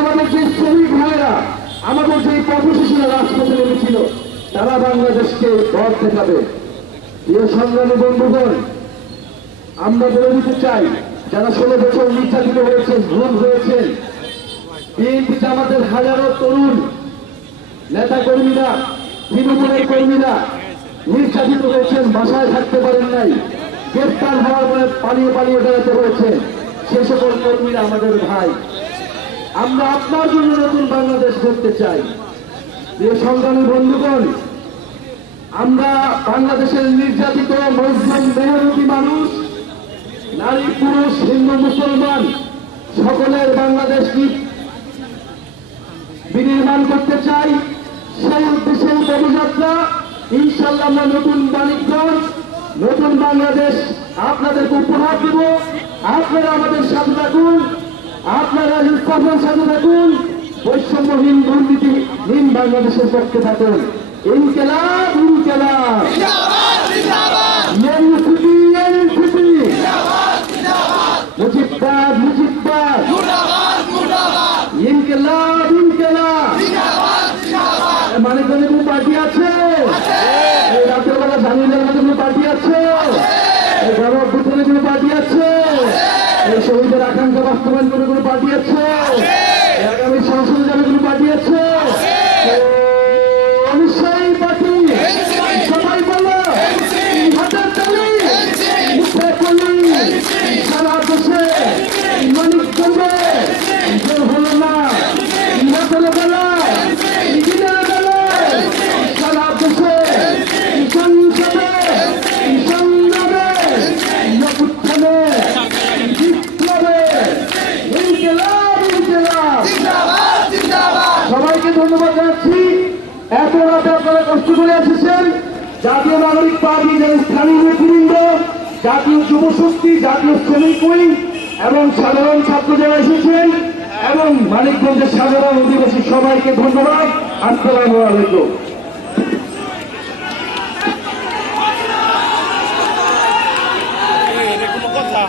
আমাদের যে শ্রমিক ভাইয়েরা, আমাদের যে পথশিশুরা রাজপথে নেমেছিল, তারা বাংলাদেশকে পথ দেখাবে। প্রিয় সংগ্রামী বন্ধুগণ, আমরা বলে দিতে চাই, যারা 16 বছর নির্যাতিত হয়েছেন, ভুল হয়েছেন, বিএনপি জামাতের হাজারো তরুণ নেতা কর্মীরা, তৃণমূলের কর্মীরা নির্যাতিত হয়েছেন, বাসায় থাকতে পারেন নাই, গ্রেফতার হওয়ার পরে পালিয়ে পালিয়ে বেড়াতে হয়েছে। সে সকল কর্মীরা আমাদের ভাই। আমরা আপনার জন্য নতুন বাংলাদেশ করতে চাই। প্রিয় সংগ্রামী বন্ধুগণ, আমরা বাংলাদেশের নির্যাতিত মুসলিম মেহনতি মানুষ, নারী পুরুষ হিন্দু মুসলমান সকলের বাংলাদেশ বিনির্মাণ করতে চাই। সেই উদ্দেশ্যে পদযাত্রা। ইনশাল্লাহ আমরা নতুন মানিকগঞ্জ, নতুন বাংলাদেশ আপনাদেরকে উপহার দেব। আপনারা আমাদের সাথে থাকুন, আপনারা ইনসাফের সাথে থাকুন, বৈষম্যহীন দুর্নীতিহীন বাংলাদেশের পক্ষে থাকুন। ইনকিলাব ইনকিলাব, এনসিপি এনসিপি, মুজিববাদ মুজিববাদ, ইনকিলাব ইনকিলাব। মানিকগঞ্জে কোনো পার্টি আছে? এই রাতের বেলা জানিলের মধ্যে কোনো পার্টি আছে? এই গণঅভ্যুত্থানে কোনো পার্টি আছে? এই শহীদের আকাঙ্ক্ষা বাস্তবায়ন করে কোনো পার্টি আছে? আগামী সংসদে যাবে কোনো পার্টি আছে? অবশ্যই পার্টি। সবাই বলো হাতের তালি, মুখে কলি। সারা দেশে মানিকগঞ্জে জোর হলো না, নজরে বেলা দিনের বেলায় সারা দেশে সংসদে সংগ্রামে নবুত্থানে বিপ্লবে ইনকিলাব ইনকিলাব। সবাইকে ধন্যবাদ জানাচ্ছি। এত রাতে আপনারা কষ্ট করে এসেছেন। জাতীয় নাগরিক পার্টি, স্থানীয় নেতৃবৃন্দ, জাতীয় যুব শক্তি, জাতীয় শ্রমিক উইং এবং সাধারণ ছাত্র যারা এসেছেন এবং মানিকগঞ্জের সাধারণ অধিবাসী, সবাইকে ধন্যবাদ। আসসালামু আলাইকুম। কথা